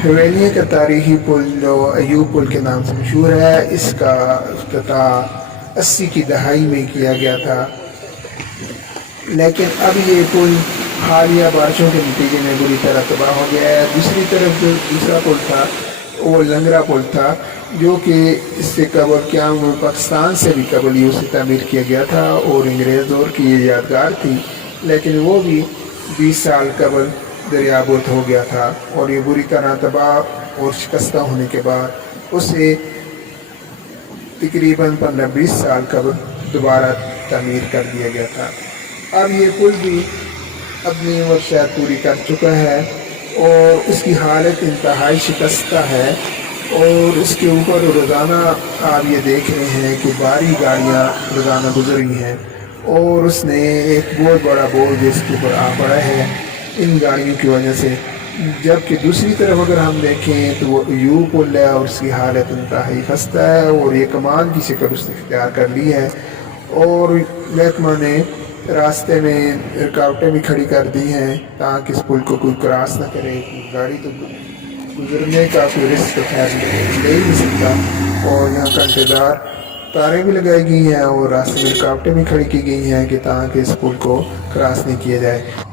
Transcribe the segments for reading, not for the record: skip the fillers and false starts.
हवेलिया का तारीखी पुल जो अयूब पुल के नाम से मशहूर है, इसका इफ्तिताह 80 की दहाई में किया गया था, लेकिन अब ये पुल हालिया बारिशों के नतीजे में बुरी तरह तबाह हो गया है। दूसरी तरफ जो दूसरा पुल था वो लंगरा पुल था, जो कि इससे कबल क्या पाकिस्तान से भी कबल ही उसे तामीर किया गया था और अंग्रेज़ दौर की ये यादगार थी, लेकिन वो भी 20 साल कबल दरियाबुर्द हो गया था और ये बुरी तरह तबाह और शिकस्ता होने के बाद उसे तकरीबन 15-20 साल कबल दोबारा तामीर कर दिया गया था। अब ये पुल भी अपनी उम्र शायद पूरी कर चुका है और उसकी हालत इंतहाई शिकस्ता है और उसके ऊपर रोज़ाना आप ये देख रहे हैं कि भारी गाड़ियाँ रोज़ाना गुजर रही हैं और उसने एक बहुत बड़ा बोझ इसके ऊपर आ पड़ा है इन गाड़ियों की वजह से। जबकि दूसरी तरफ अगर हम देखें तो वो यूं पुल है और उसकी हालत इंतहाई खस्ता है और ये कमान की शक्ल उसने इख्तियार कर ली है और महकमा ने रास्ते में रुकावटें भी खड़ी कर दी हैं ताकि इस पुल को कोई क्रॉस ना करे। गाड़ी तो गुजरने का कोई रिस्क तो खैर ले ही नहीं सकता और यहाँ कंटेदार तारें भी लगाई गई हैं और रास्ते में रुकावटें भी खड़ी की गई हैं कि ताकि इस पुल को क्रॉस नहीं किया जाए।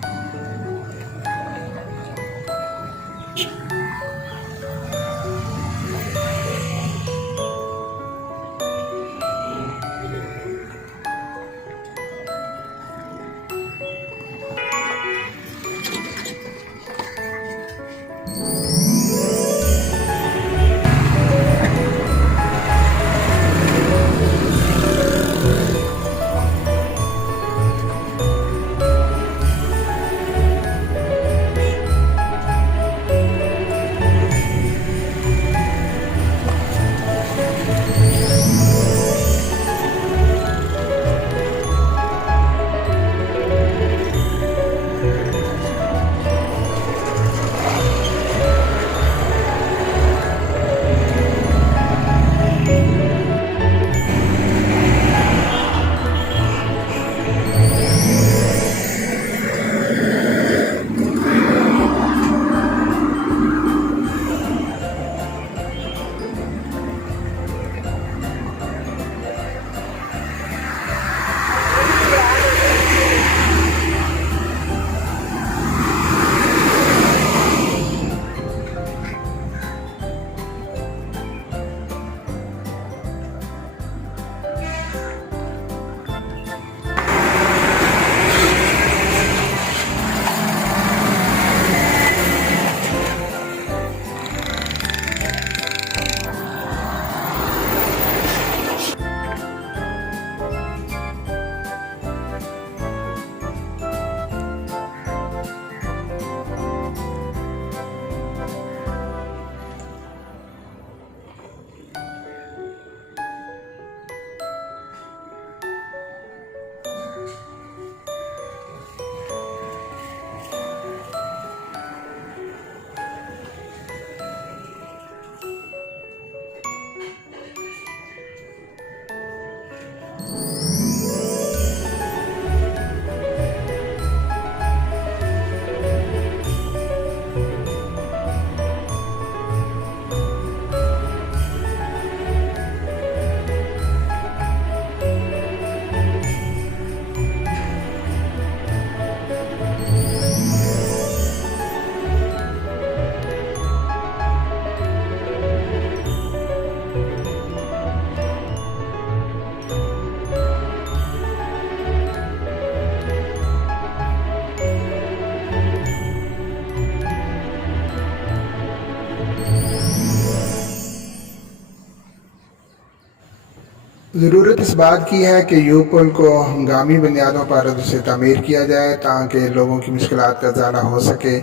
ज़रूरत इस बात की है कि यू पुल को हंगामी बुनियादों पर उसे तामीर किया जाए ताकि लोगों की मुश्किलात का इज़ाला हो सके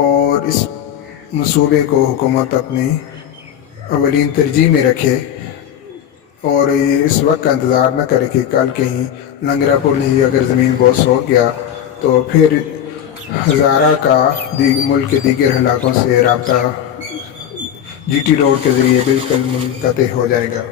और इस मंसूबे को हुकूमत अपनी अवलीन तरजीह में रखे और इस वक्त का इंतज़ार न करे कि कल कहीं लंगरा पुल ही अगर ज़मीन बोस हो गया तो फिर हज़ारा का मुल्क के दीगर इलाकों से रब्ता GT रोड के ज़रिए बिल्कुल मुनक़ते हो जाएगा।